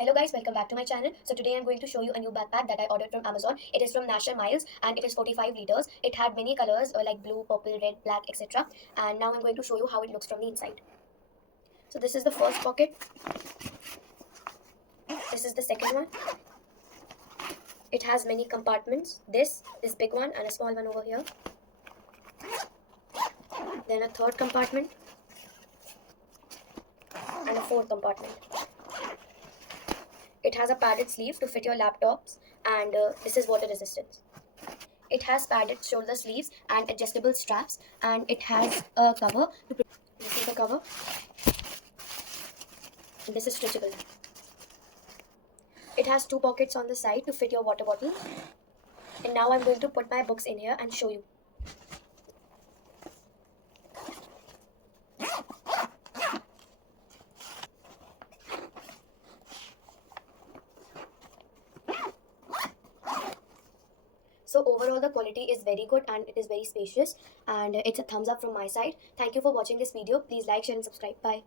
Hello guys, welcome back to my channel. So today I'm going to show you a new backpack that I ordered from Amazon. It is from Nasher Miles and it is 45 liters. It had many colors like blue, purple, red, black, etc. And now I'm going to show you how it looks from the inside. So this is the first pocket. This is the second one. It has many compartments. This big one and a small one over here. Then a third compartment and a fourth compartment. It has a padded sleeve to fit your laptops, and this is water resistant. It has padded shoulder sleeves and adjustable straps, and it has a cover. This is the cover. And this is stretchable. It has two pockets on the side to fit your water bottle. And now I'm going to put my books in here and show you. So overall the quality is very good and it is very spacious, and it's a thumbs up from my side. Thank you for watching this video. Please like, share and subscribe. Bye.